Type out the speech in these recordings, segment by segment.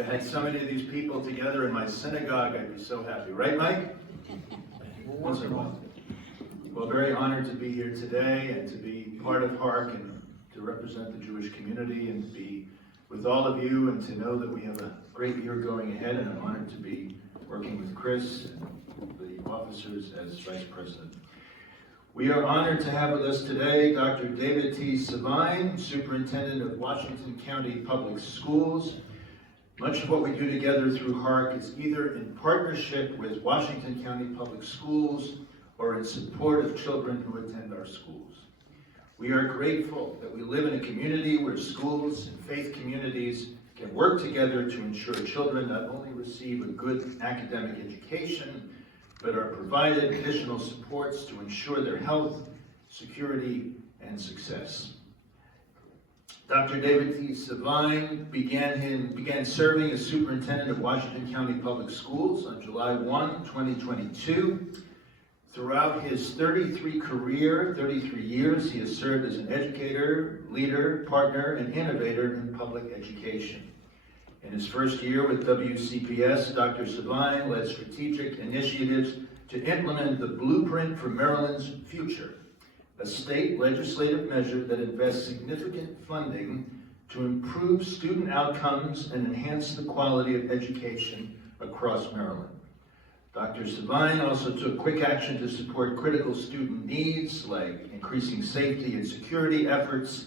If I had so many of these people together in my synagogue, I'd be so happy. Right, Mike? Once in a while. Well, very honored to be here today and to be part of HARC and to represent the Jewish community and to be with all of you and to know that we have a great year going ahead, and I'm honored to be working with Chris and the officers as Vice President. We are honored to have with us today Dr. David T. Sovine, Superintendent of Washington County Public Schools. Much of what we do together through HARC is either in partnership with Washington County Public Schools or in support of children who attend our schools. We are grateful that we live in a community where schools and faith communities can work together to ensure children not only receive a good academic education, but are provided additional supports to ensure their health, security, and success. Dr. David T. Sovine began serving as Superintendent of Washington County Public Schools on July 1, 2022. Throughout his 33 years, he has served as an educator, leader, partner, and innovator in public education. In his first year with WCPS, Dr. Sovine led strategic initiatives to implement the Blueprint for Maryland's Future, a state legislative measure that invests significant funding to improve student outcomes and enhance the quality of education across Maryland. Dr. Sovine also took quick action to support critical student needs like increasing safety and security efforts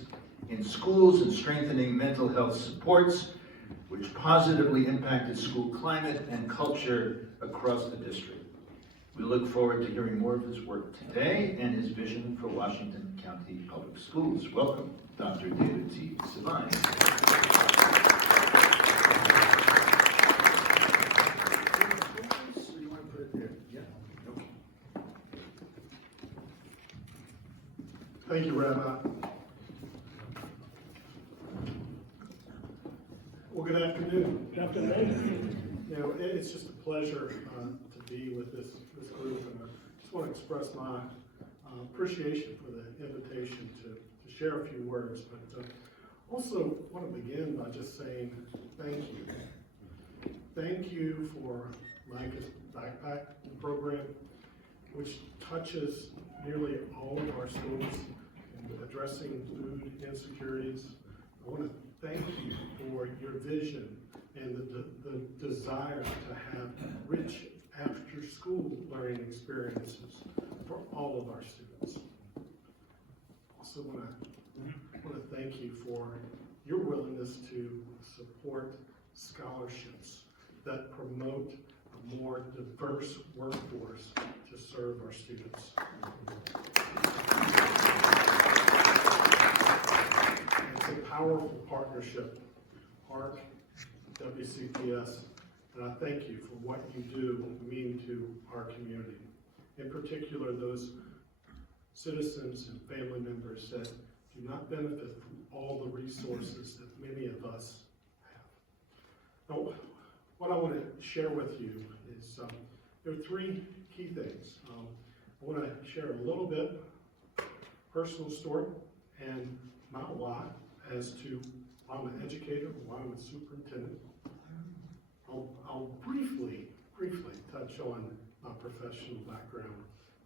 in schools and strengthening mental health supports, which positively impacted school climate and culture across the district. We look forward to hearing more of his work today and his vision for Washington County Public Schools. Welcome, Dr. David T. Sovine. You want to put it there? Yeah. Okay. Thank you, Rabbi. Well, good afternoon. Good afternoon. You know, it's just a pleasure to be with this group, and I just want to express my appreciation for the invitation to share a few words, but also want to begin by just saying thank you. Thank you for Micah's backpack program, which touches nearly all of our schools in addressing food insecurities. I want to thank you for your vision and the desire to have rich after-school learning experiences for all of our students. Also want to thank you for your willingness to support scholarships that promote a more diverse workforce to serve our students. It's a powerful partnership, HARC, WCPS, and I thank you for what you do mean to our community. In particular, those citizens and family members that do not benefit from all the resources that many of us have. Now, what I want to share with you is there are three key things. I want to share a little bit personal story and my why as to why I'm an educator, why I'm a superintendent. I'll briefly touch on my professional background,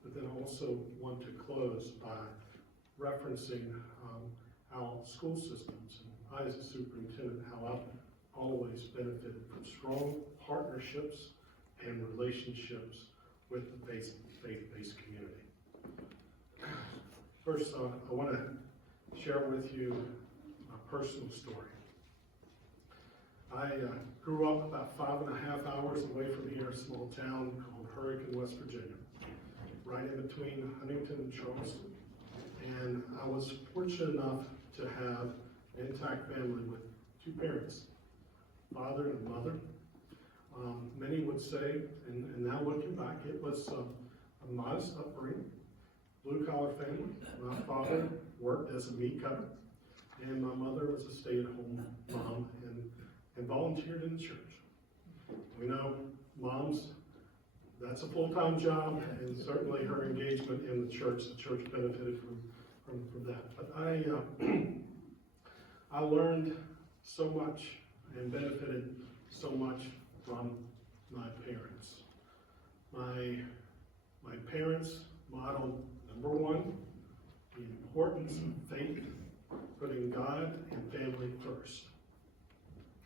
but then I also want to close by referencing how school systems, and I as a superintendent, how I've always benefited from strong partnerships and relationships with the faith-based community. First, I want to share with you a personal story. I grew up about 5.5 hours away from here, a small town called Hurricane, West Virginia, right in between Huntington and Charleston. And I was fortunate enough to have an intact family with two parents, father and mother. Many would say, and now looking back, it was a modest upbringing, blue-collar family. My father worked as a meat cutter, and my mother was a stay-at-home mom and volunteered in the church. We know moms, that's a full-time job, and certainly her engagement in the church benefited from that. But I learned so much and benefited so so much from my parents. My parents modeled, number one, the importance of faith, putting God and family first.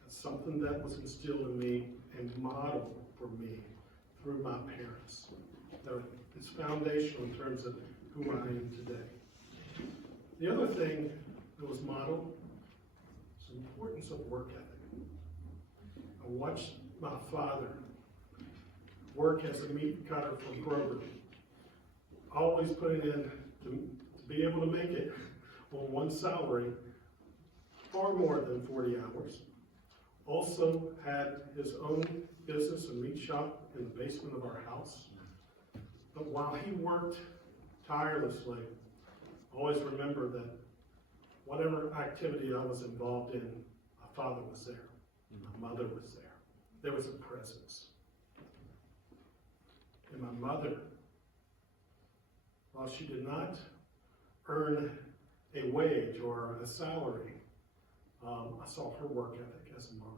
That's something that was instilled in me and modeled for me through my parents. It's foundational in terms of who I am today. The other thing that was modeled is the importance of work ethic. I watched my father work as a meat cutter for Kroger, always putting in to be able to make it on one salary far more than 40 hours. Also had his own business, a meat shop in the basement of our house. But while he worked tirelessly, always remember that whatever activity I was involved in, my father was there, my mother was there. There was a presence. And my mother, while she did not earn a wage or a salary, I saw her work ethic as a mom,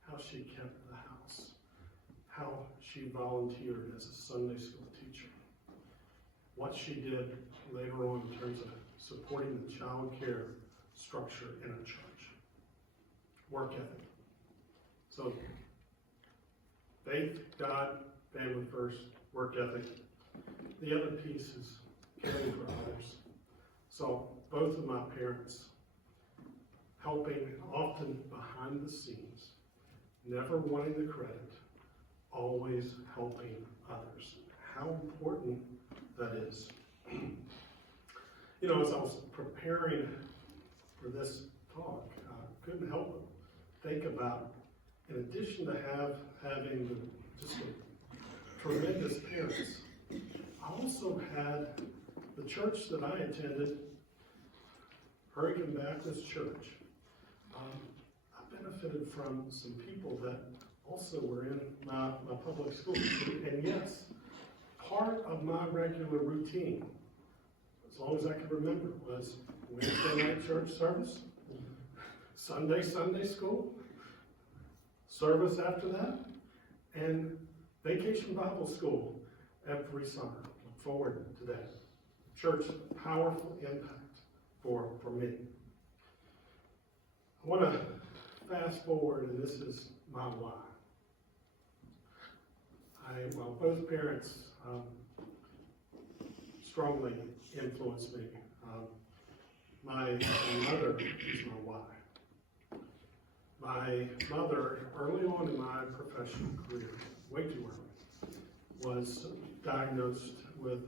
how she kept the house, how she volunteered as a Sunday school teacher, what she did later on in terms of supporting the child care structure in a church. Work ethic. So, faith, God, family first, work ethic. The other piece is caring for others. So, both of my parents helping often behind the scenes, never wanting the credit, always helping others. How important that is. You know, as I was preparing for this talk, I couldn't help but think about, in addition to having just tremendous parents, I also had the church that I attended, Hurricane Baptist Church. I benefited from some people that also were in my public schools. And yes, part of my regular routine, as long as I could remember, was Wednesday night church service, Sunday school, service after that, and vacation Bible school every summer. Look forward to that. Church, powerful impact for me. I want to fast forward, and this is my why. Well, both parents strongly influenced me. My mother is my why. My mother, early on in my professional career, way too early, was diagnosed with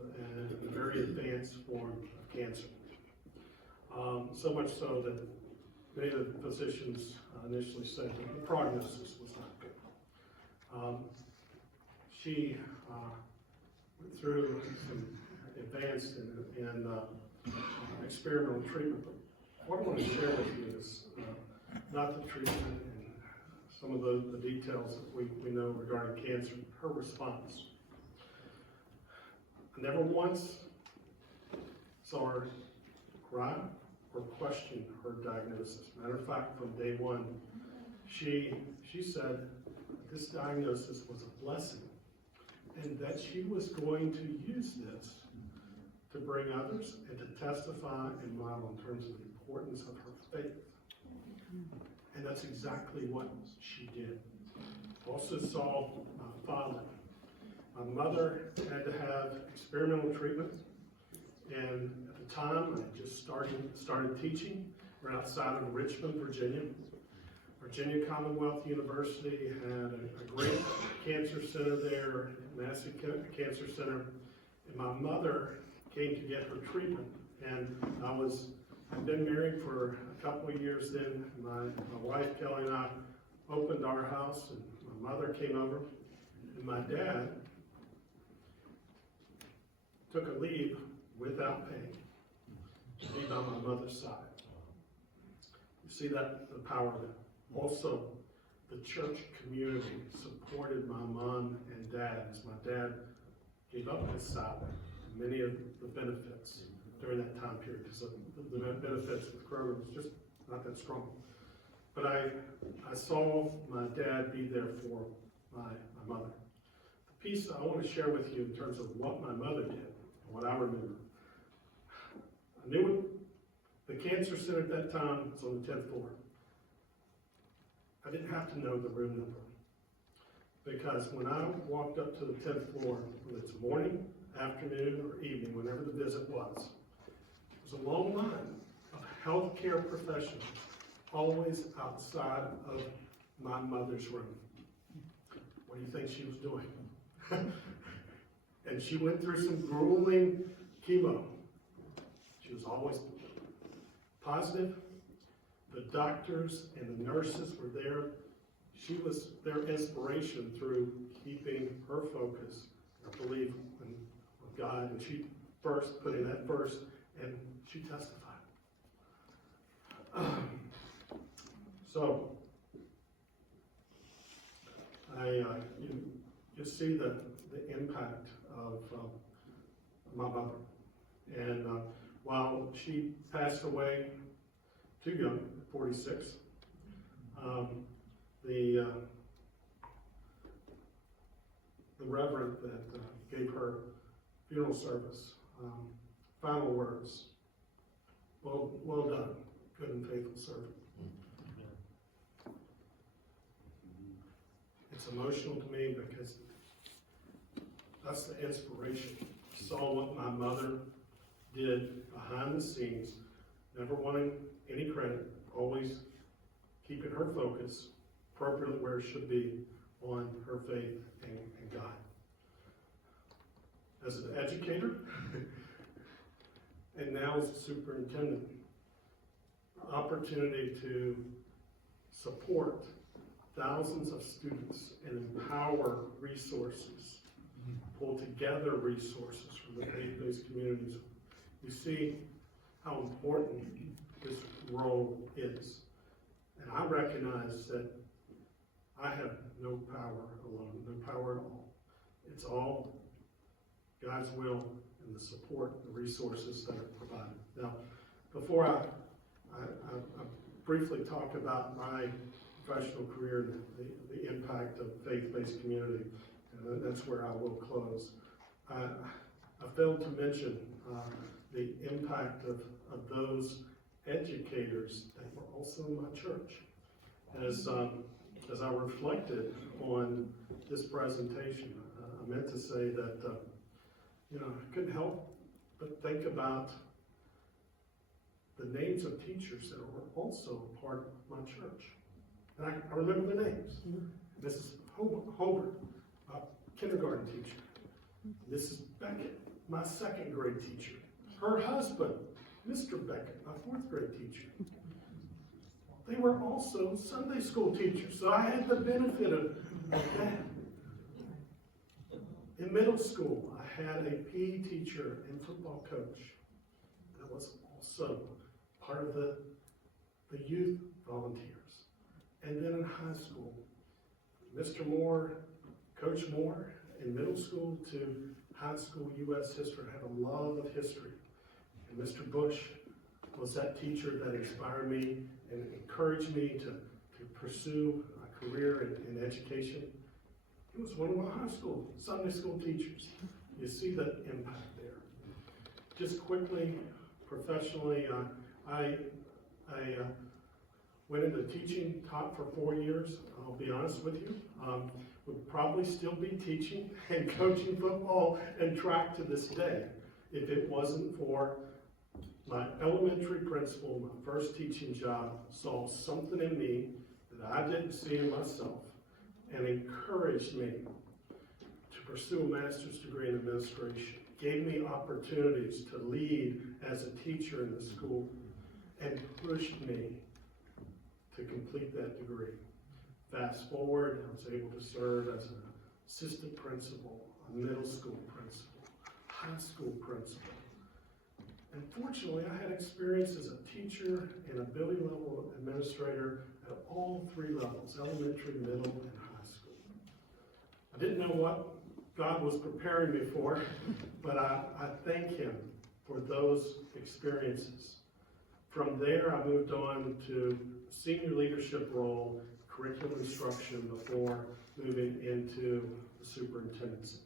a very advanced form of cancer. So much so that many of the physicians initially said that the prognosis was not good. She went through some advanced and experimental treatment. But what I want to share with you is not the treatment and some of the details that we know regarding cancer, her response. I never once saw her cry or question her diagnosis. Matter of fact, from day one, she said this diagnosis was a blessing and that she was going to use this to bring others and to testify and model in terms of the importance of her faith. And that's exactly what she did. Also saw my father. My mother had to have experimental treatment, and at the time I just started teaching. We're outside of Richmond, Virginia. Virginia Commonwealth University had a great cancer center there, a massive cancer center, and my mother came to get her treatment. And I'd been married for a couple of years then. My wife Kelly and I opened our house, and my mother came over, and my dad took a leave without pay to be by my mother's side. You see that, the power of it. Also, the church community supported my mom and dad as my dad gave up his salary, many of the benefits during that time period, because the benefits with Kroger was just not that strong. But I saw my dad be there for my mother. The piece I want to share with you in terms of what my mother did and what I remember. I knew it. The cancer center at that time was on the 10th floor. I didn't have to know the room number, because when I walked up to the 10th floor, whether it's morning, afternoon, or evening, whenever the visit was, there was a long line of healthcare professionals always outside of my mother's room. What do you think she was doing? And she went through some grueling chemo. She was always positive. The doctors and the nurses were there. She was their inspiration through keeping her focus, I believe, in God, and she first, putting that first, and she testified. So, you see the impact of my mother. And while she passed away too young, 46, the reverend that gave her funeral service, final words, well done, good and faithful servant. It's emotional to me because that's the inspiration. I saw what my mother did behind the scenes, never wanting any credit, always keeping her focus appropriately where it should be on her faith and God. As an educator, and now as a superintendent, opportunity to support thousands of students and empower resources, pull together resources from the faith-based communities. You see how important this role is. And I recognize that I have no power alone, no power at all. It's all God's will and the support, the resources that are provided. Now, before I briefly talk about my professional career and the impact of faith-based community, and that's where I will close. I failed to mention the impact of those educators that were also in my church. As I reflected on this presentation, I meant to say that I couldn't help but think about the names of teachers that were also part of my church. And I remember the names. Mrs. Hobart, kindergarten teacher. Mrs. Beckett, my second grade teacher. Her husband, Mr. Beckett, my fourth grade teacher. They were also Sunday school teachers, so I had the benefit of that. In middle school, I had a PE teacher and football coach that was also part of the youth volunteers. And then in high school, Mr. Moore, Coach Moore, in middle school to high school U.S. history, had a love of history. And Mr. Bush was that teacher that inspired me and encouraged me to pursue a career in education. He was one of my high school, Sunday school teachers. You see the impact there. Just quickly, professionally, I went into teaching, taught for 4 years. I'll be honest with you. Would probably still be teaching and coaching football and track to this day if it wasn't for my elementary principal, my first teaching job, saw something in me that I didn't see in myself and encouraged me to pursue a master's degree in administration, gave me opportunities to lead as a teacher in the school, and pushed me to complete that degree. Fast forward, I was able to serve as an assistant principal, a middle school principal, high school principal. And fortunately, I had experience as a teacher and a building level administrator at all 3 levels, elementary, middle, and high school. I didn't know what God was preparing me for, but I thank Him for those experiences. From there, I moved on to senior leadership role, curriculum instruction, before moving into the superintendency.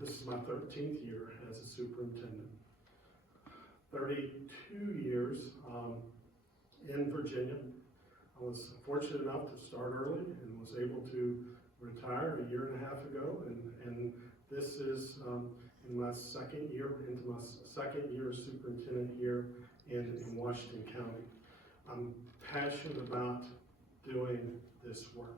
This is my 13th year as a superintendent. 32 years in Virginia. I was fortunate enough to start early and was able to retire a year and a half ago, and this is in my second year, into my second year as superintendent here in Washington County. I'm passionate about doing this work.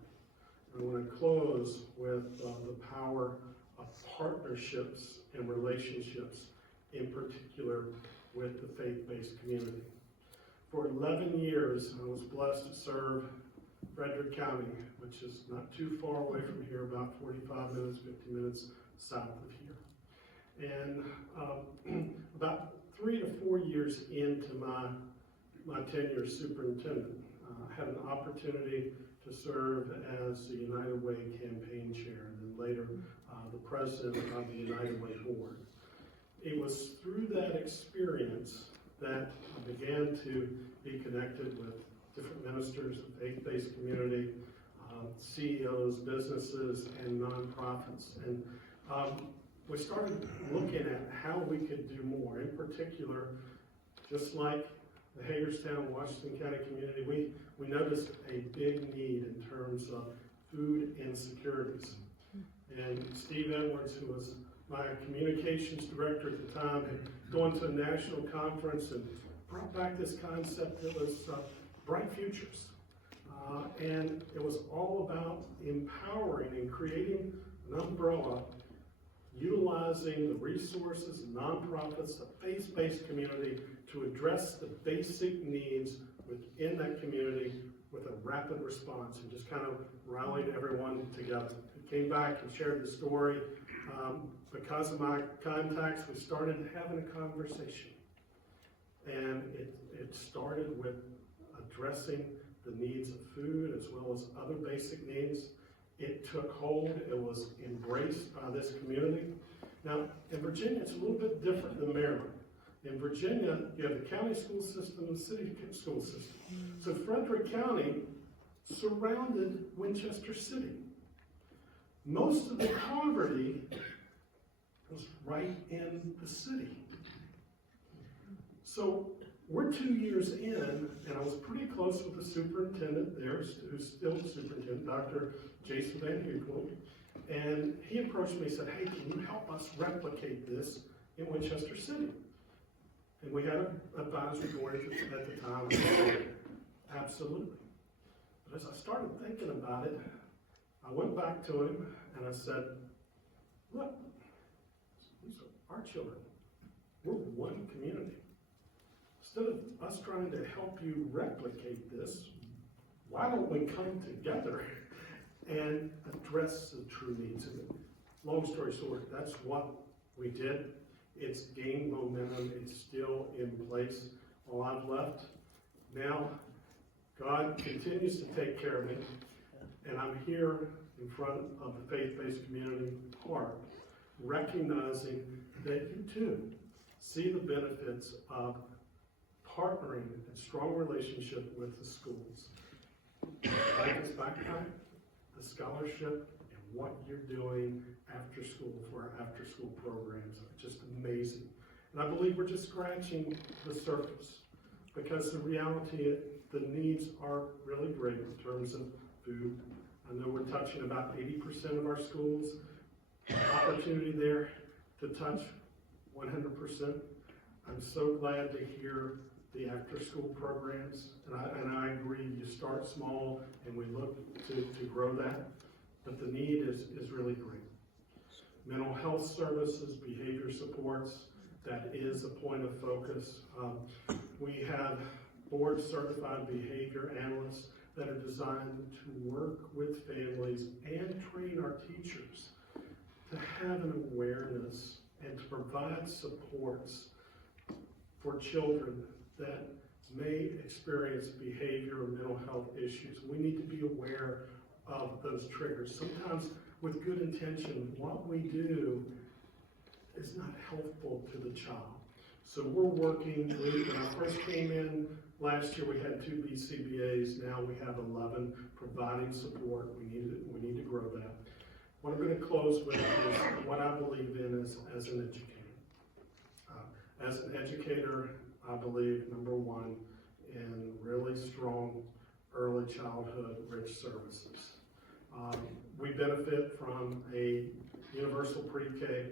I want to close with the power of partnerships and relationships, in particular with the faith-based community. For 11 years, I was blessed to serve Frederick County, which is not too far away from here, about 45 minutes, 50 minutes south of here. And about 3 to 4 years into my tenure as superintendent, I had an opportunity to serve as the United Way campaign chair, and then later the president of the United Way board. It was through that experience that I began to be connected with different ministers, the faith-based community, CEOs, businesses, and nonprofits. And we started looking at how we could do more. In particular, just like the Hagerstown, Washington County community, we noticed a big need in terms of food insecurities. And Steve Edwards, who was my communications director at the time, had gone to a national conference and brought back this concept that was bright futures. And it was all about empowering and creating an umbrella, utilizing the resources, nonprofits, the faith-based community to address the basic needs within that community with a rapid response, and just kind of rallied everyone together. We came back and shared the story. Because of my contacts, we started having a conversation. And it started with addressing the needs of food as well as other basic needs. It took hold. It was embraced by this community. Now, in Virginia, it's a little bit different than Maryland. In Virginia, you have the county school system and the city school system. So Frederick County surrounded Winchester City. Most of the poverty was right in the city. So we're 2 years in, and I was pretty close with the superintendent there, who's still the superintendent, Dr. Jason Van Hukel, and he approached me and said, hey, can you help us replicate this in Winchester City? And we had an advisory board at the time, and said, absolutely. But as I started thinking about it, I went back to him and I said, look, these are our children. We're one community. Instead of us trying to help you replicate this, why don't we come together and address the true needs? And long story short, that's what we did. It's gained momentum. It's still in place. While I've left, now God continues to take care of me, and I'm here in front of the faith-based community, HARC, recognizing that you too see the benefits of partnering and strong relationship with the schools. Like this backpack, the scholarship, and what you're doing after school for our after school programs are just amazing. And I believe we're just scratching the surface, because the reality, the needs are really great in terms of food. I know we're touching about 80% of our schools. Opportunity there to touch 100%. I'm so glad to hear the after-school programs, and I agree, you start small and we look to grow that, but the need is really great. Mental health services, behavior supports, that is a point of focus. We have board-certified behavior analysts that are designed to work with families and train our teachers to have an awareness and to provide supports for children that may experience behavior or mental health issues. We need to be aware of those triggers. Sometimes with good intention, what we do is not helpful to the child. So we're working, when I first came in last year, we had 2 BCBAs, now we have 11 providing support. We need to grow that. What I'm going to close with is what I believe in as an educator. As an educator, I believe, number one, in really strong early childhood rich services. We benefit from a universal pre-K.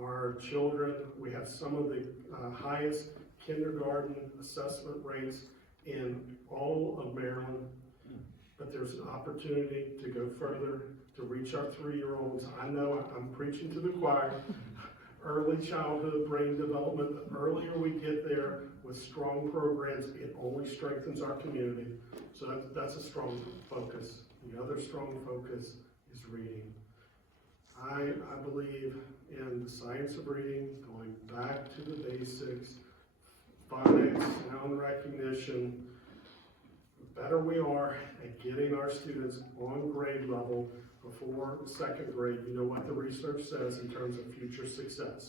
Our children, we have some of the highest kindergarten assessment rates in all of Maryland, but there's an opportunity to go further, to reach our 3-year-olds. I know I'm preaching to the choir. Early childhood brain development, the earlier we get there with strong programs, it only strengthens our community. So that's a strong focus. The other strong focus is reading. I believe in the science of reading, going back to the basics, phonics, sound recognition. The better we are at getting our students on grade level before second grade, you know what the research says in terms of future success.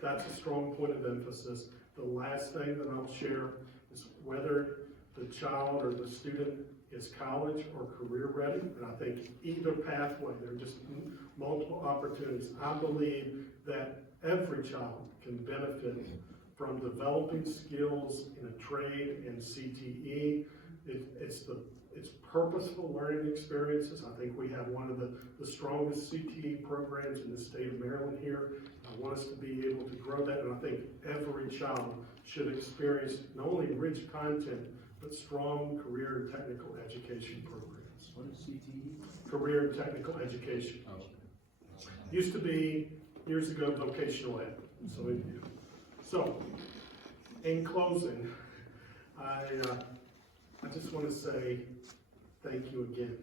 That's a strong point of emphasis. The last thing that I'll share is whether the child or the student is college or career ready, and I think either pathway, there are just multiple opportunities. I believe that every child can benefit from developing skills in a trade and CTE. It's purposeful learning experiences. I think we have one of the strongest CTE programs in the state of Maryland here. I want us to be able to grow that, and I think every child should experience not only rich content, but strong career and technical education programs. What is CTE? Career and technical education. Oh. Used to be, years ago, vocational ed. So, in closing, I just want to say thank you again.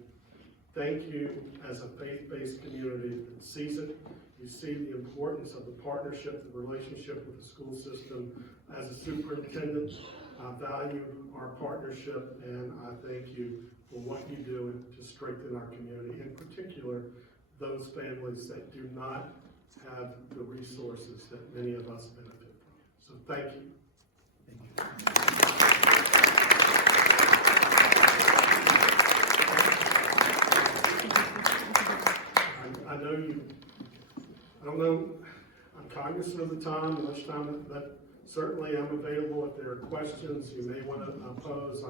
Thank you as a faith-based community that sees it. You see the importance of the partnership, the relationship with the school system. As a superintendent, I value our partnership, and I thank you for what you do to strengthen our community, in particular, those families that do not have the resources that many of us benefit from. So thank you. I know you, I don't know, I'm cognizant of the time, much time, but certainly I'm available if there are questions you may want to pose.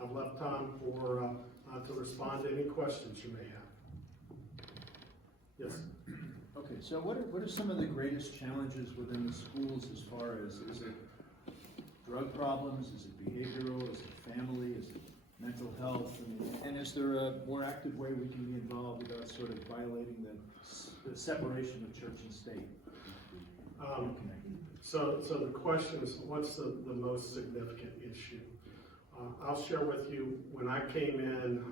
I've left time for to respond to any questions you may have. Yes? Okay, so what are some of the greatest challenges within the schools as far as, is it drug problems, is it behavioral, is it family, is it mental health, and is there a more active way we can be involved without sort of violating the separation of church and state? So the question is, what's the most significant issue? I'll share with you, when I came in,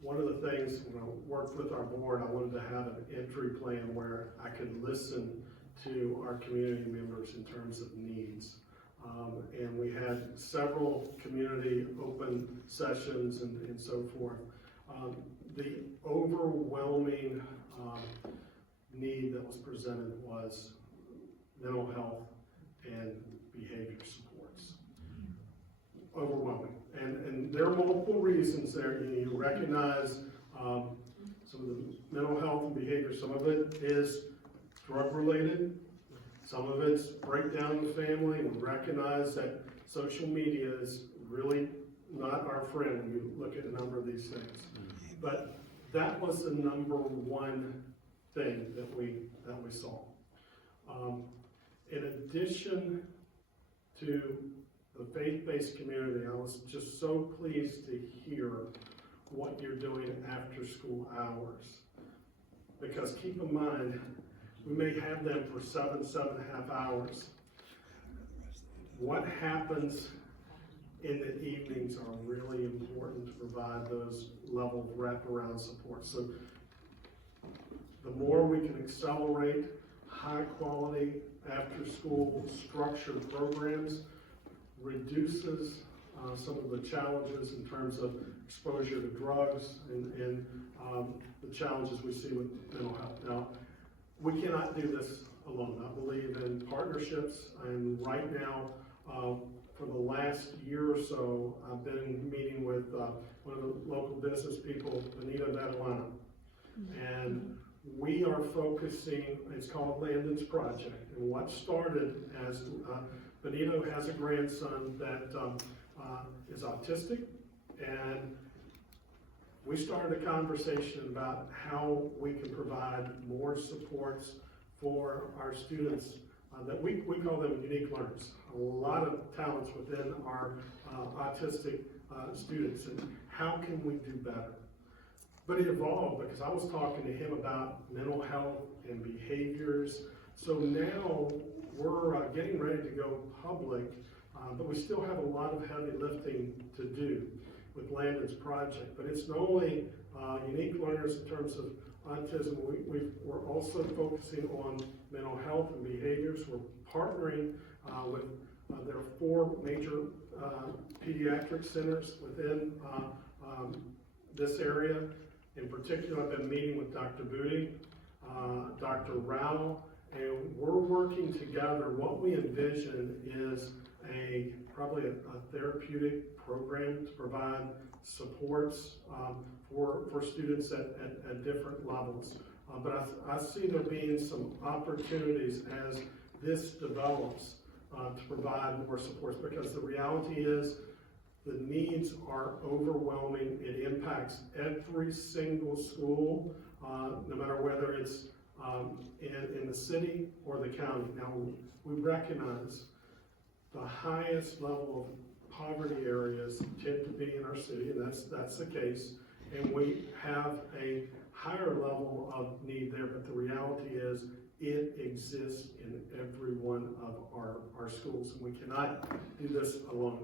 one of the things, when I worked with our board, I wanted to have an entry plan where I could listen to our community members in terms of needs. And we had several community open sessions and so forth. The overwhelming need that was presented was mental health and behavior supports. Overwhelming. And there are multiple reasons there. You recognize some of the mental health and behavior. Some of it is drug related. Some of it's breakdown in the family, and we recognize that social media is really not our friend when you look at a number of these things. But that was the number one thing that we saw. In addition to the faith-based community, I was just so pleased to hear what you're doing after school hours. Because keep in mind, we may have them for 7.5 hours. What happens in the evenings are really important to provide those level of wraparound support. So the more we can accelerate high quality after school structured programs, reduces some of the challenges in terms of exposure to drugs and the challenges we see with mental health. Now, we cannot do this alone. I believe in partnerships, and right now, for the last year or so, I've been meeting with one of the local business people, Benito Catalano. And we are focusing, it's called Landon's Project. And what started as, Benito has a grandson that is autistic, and we started a conversation about how we can provide more supports for our students that we call them unique learners. A lot of talents within our autistic students, and how can we do better? But it evolved because I was talking to him about mental health and behaviors. So now we're getting ready to go public, but we still have a lot of heavy lifting to do with Landon's Project. But it's not only unique learners in terms of autism, we're also focusing on mental health and behaviors. We're partnering with, there are 4 major pediatric centers within this area. In particular, I've been meeting with Dr. Booty, Dr. Rao, and we're working together. What we envision is probably a therapeutic program to provide supports for students at different levels. But I see there being some opportunities as this develops to provide more supports, because the reality is the needs are overwhelming. It impacts every single school, no matter whether it's in the city or the county. Now, we recognize the highest level of poverty areas tend to be in our city, and that's the case. And we have a higher level of need there, but the reality is it exists in every one of our schools, and we cannot do this alone.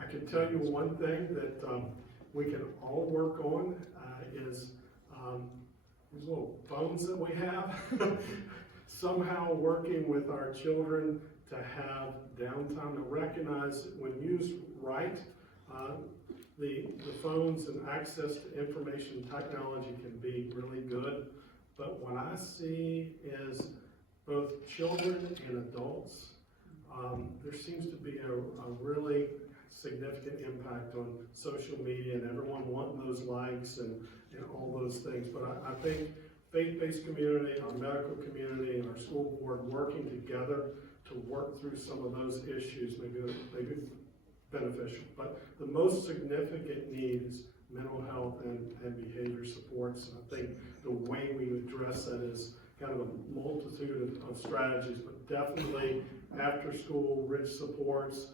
I can tell you one thing that we can all work on is these little phones that we have. Somehow working with our children to have downtime, to recognize that when used right, the phones and access to information technology can be really good. But what I see is both children and adults, there seems to be a really significant impact on social media, and everyone wanting those likes and all those things. But I think faith-based community, our medical community, and our school board working together to work through some of those issues may be beneficial. But the most significant need is mental health and behavior supports. And I think the way we address that is kind of a multitude of strategies, but definitely after school rich supports,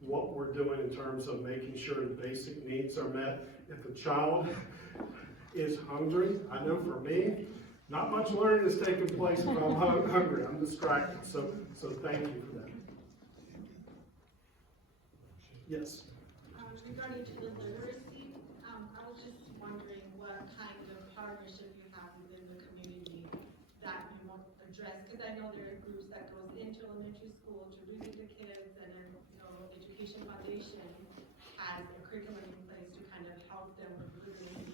what we're doing in terms of making sure the basic needs are met. If a child is hungry, I know for me, not much learning is taking place when I'm hungry. I'm distracted. So thank you for that. Yes. Regarding to the literacy, I was just wondering what kind of partnership you have within the community that you want to address, because I know there are groups that goes into elementary school to read to the kids, and then Education Foundation has a curriculum in place to kind of help them with literacy.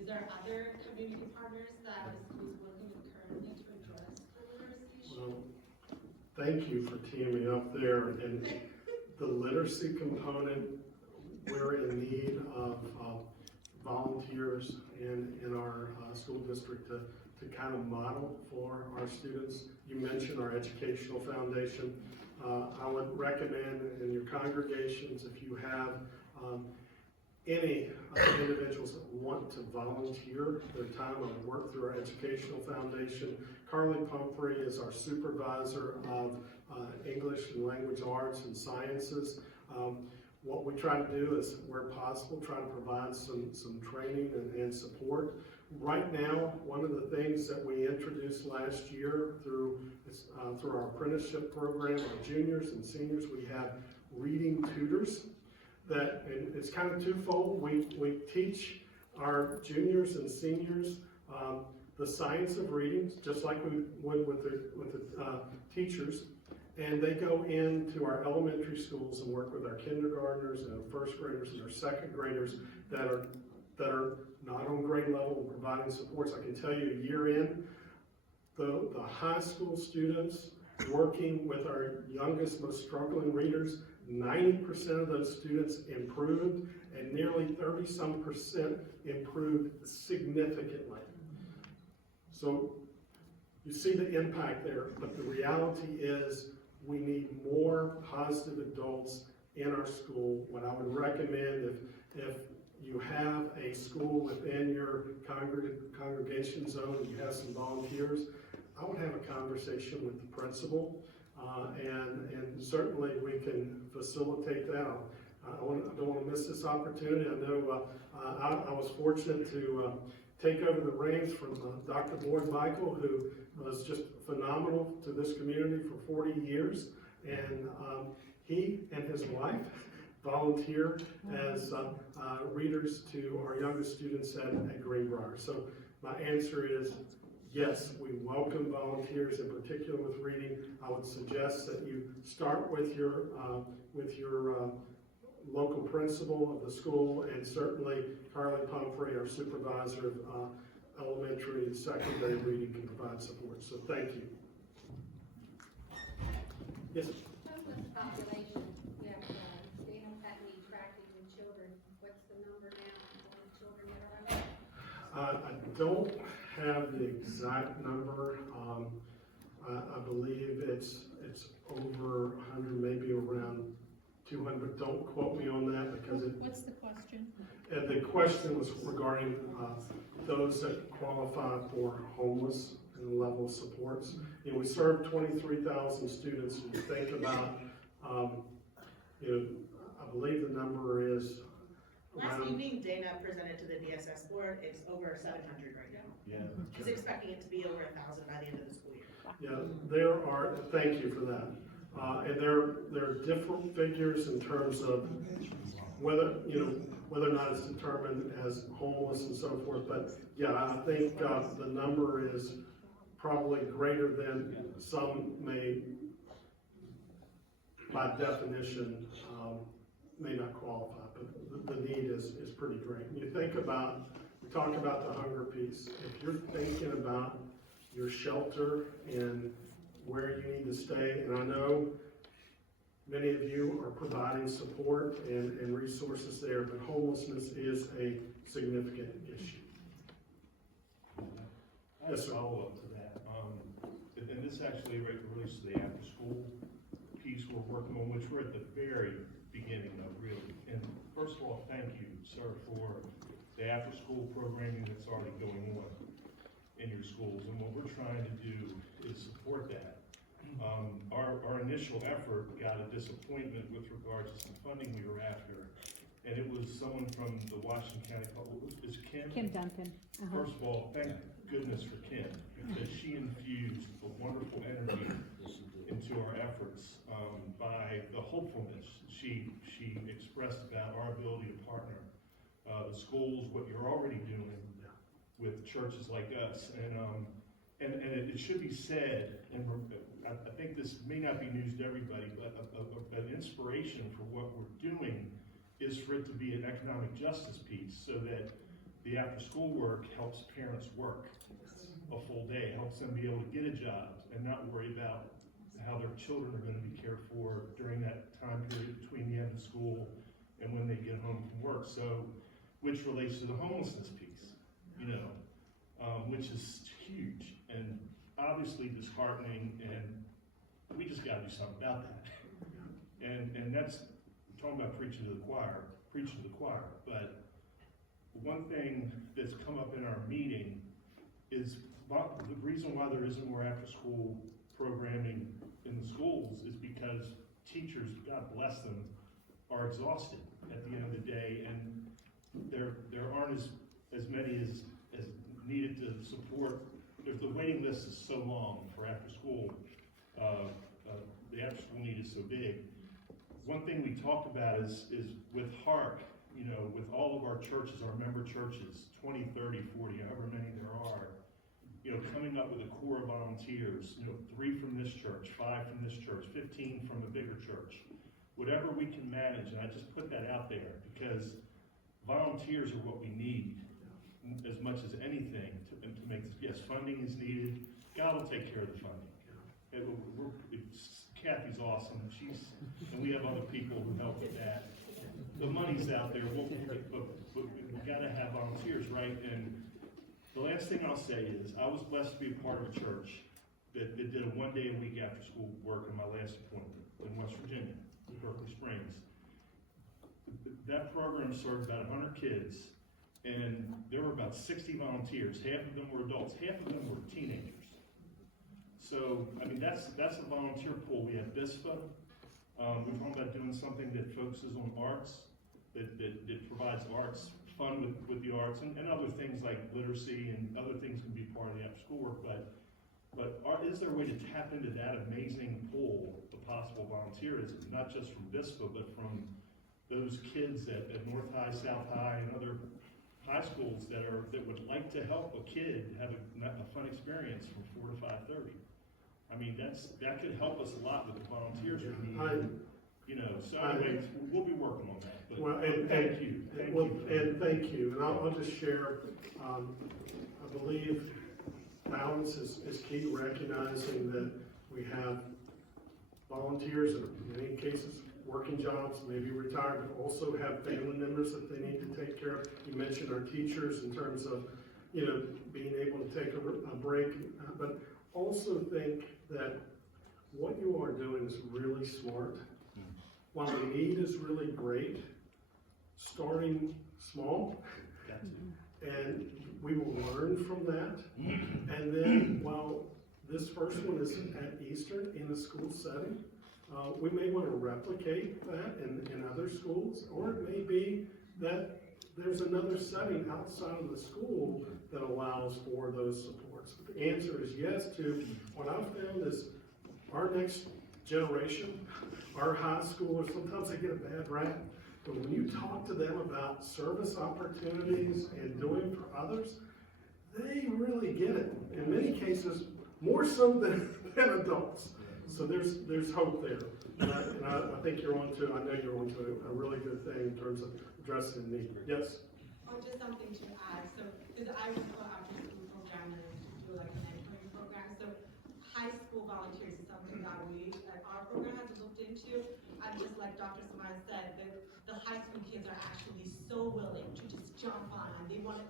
Is there other community partners that the school is working with currently to address the literacy issue? Well, thank you for teeing me up there. And the literacy component, we're in need of volunteers in our school district to kind of model for our students. You mentioned our educational foundation. I would recommend in your congregations, if you have any individuals that want to volunteer their time or work through our educational foundation. Carly Pumphrey is our supervisor of English and language arts and sciences. What we try to do is, where possible, try to provide some training and support. Right now, one of the things that we introduced last year through our apprenticeship program, our juniors and seniors, we have reading tutors. And it's kind of twofold. We teach our juniors and seniors the science of reading, just like we would with the teachers. And they go into our elementary schools and work with our kindergartners and our first graders and our second graders that are not on grade grade level and providing supports. I can tell you a year in, the high school students working with our youngest, most struggling readers, 90% of those students improved, and nearly 30-some% improved significantly. So you see the impact there, but the reality is we need more positive adults in our school. What I would recommend, if you have a school within your congregation zone and you have some volunteers, I would have a conversation with the principal, and certainly we can facilitate that. I don't want to miss this opportunity. I know I was fortunate to take over the reins from Dr. Boyd Michael, who was just phenomenal to this community for 40 years. And he and his wife volunteer as readers to our youngest students at Greenbrier. So my answer is yes, we welcome volunteers, in particular with reading. I would suggest that you start with your local principal of the school, and certainly Carly Pumphrey, our supervisor of elementary and secondary reading, can provide support. So thank you. Yes? What's the population? You have Daniel Patney tracking with children. What's the number now of children that are under? I don't have the exact number. I believe it's over 100, maybe around 200. Don't quote me on that because it. What's the question? The question was regarding those that qualify for homeless and the level of supports. You know, we serve 23,000 students. You think about, I believe the number is Last evening, Dana presented to the DSS board, it's over 700 right now. Yeah. She's expecting it to be over 1,000 by the end of the school year. Yeah, there are, thank you for that. And there are different figures in terms of whether or not it's determined as homeless and so forth. But yeah, I think the number is probably greater than some may, by definition, may not qualify. But the need is pretty great. And you think about, we talk about the hunger piece. If you're thinking about your shelter and where you need to stay, and I know many of you are providing support and resources there, but homelessness is a significant issue. I have a follow-up to that. And this actually relates to the after-school piece we're working on, which we're at the very beginning of, really. And first of all, thank you, sir, for the after-school programming that's already going on in your schools. And what we're trying to do is support that. Our initial effort got a disappointment with regards to some funding we were after. And it was someone from the Washington County Public, is Kim? Kim Duncan. First of all, thank goodness for Kim, because she infused a wonderful energy into our efforts by the hopefulness she expressed about our ability to partner the schools, what you're already doing with churches like us. And it should be said, and I think this may not be news to everybody, but an inspiration for what we're doing is for it to be an economic justice piece, so that the after-school work helps parents work a full day, helps them be able to get a job and not worry about how their children are going to be cared for during that time period between the end of school and when they get home from work. So, which relates to the homelessness piece, which is huge and obviously disheartening, and we just got to do something about that. And that's, we're talking about preaching to the choir. But one thing that's come up in our meeting is the reason why there isn't more after-school programming in the schools is because teachers, God bless them, are exhausted at the end of the day, and there aren't as many as needed to support. If the waiting list is so long for after-school, the after-school need is so big. One thing we talked about is with HARC, with all of our churches, our member churches, 20, 30, 40, however many there are, coming up with a core of volunteers, 3 from this church, 5 from this church, 15 from a bigger church, whatever we can manage. And I just put that out there because volunteers are what we need as much as anything to make this, yes, funding is needed. God will take care of the funding. Kathy's awesome, and we have other people who help with that. The money's out there, but we gotta have volunteers, right? And the last thing I'll say is, I was blessed to be a part of a church that did a 1 day a week after school work in my last appointment in West Virginia, in Berkeley Springs. That program served about 100 kids, and there were about 60 volunteers. Half of them were adults, half of them were teenagers. So, I mean, that's a volunteer pool. We have BISFA. We're talking about doing something that focuses on arts, that provides arts, fun with the arts, and other things like literacy and other things can be part of the after-school work. But is there a way to tap into that amazing pool of possible volunteerism, not just from BISFA, but from those kids at North High, South High, and other high schools that would like to help a kid have a fun experience from 4 to 5:30? I mean, that could help us a lot with the volunteers we need. So anyways, we'll be working on that. But Well, thank you. Thank you. And thank you, and I'll just share, I believe balance is key, recognizing that we have volunteers, in many cases, working jobs, maybe retired, but also have family members that they need to take care of. You mentioned our teachers in terms of, being able to take a break, but also think that what you are doing is really smart. While the need is really great, starting small, and we will learn from that. And then while this first one is at Eastern in a school setting, we may want to replicate that in other schools, or it may be that there's another setting outside of the school that allows for those supports. But the answer is yes to what I've found is our next generation, our high schoolers, sometimes they get a bad rap, but when you talk to them about service opportunities and doing for others, they really get it. In many cases, more so than adults. So there's hope there. And I think I know you're onto a really good thing in terms of addressing the need. Yes? Or just something to add, so, because I was an after-school programmer to do like a mentoring program, so high school volunteers is something that our program has looked into. And just like Dr. Samar said, the high school kids are actually so willing to just jump on, and they're willing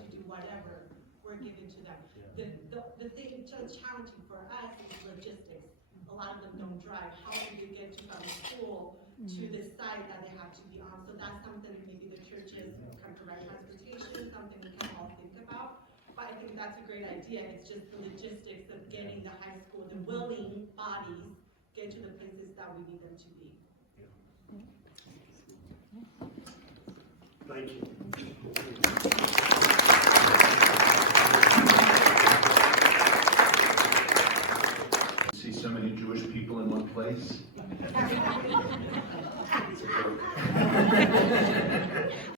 to do whatever we're giving to them. The thing that's challenging for us is logistics. A lot of them don't drive. How do you get from school to the site that they have to be on? So that's something maybe the churches can provide transportation, something we can all think about. But I think that's a great idea. It's just the logistics of getting the high school, the willing bodies, get to the places that we need them to be. Thank you. See so many Jewish people in one place.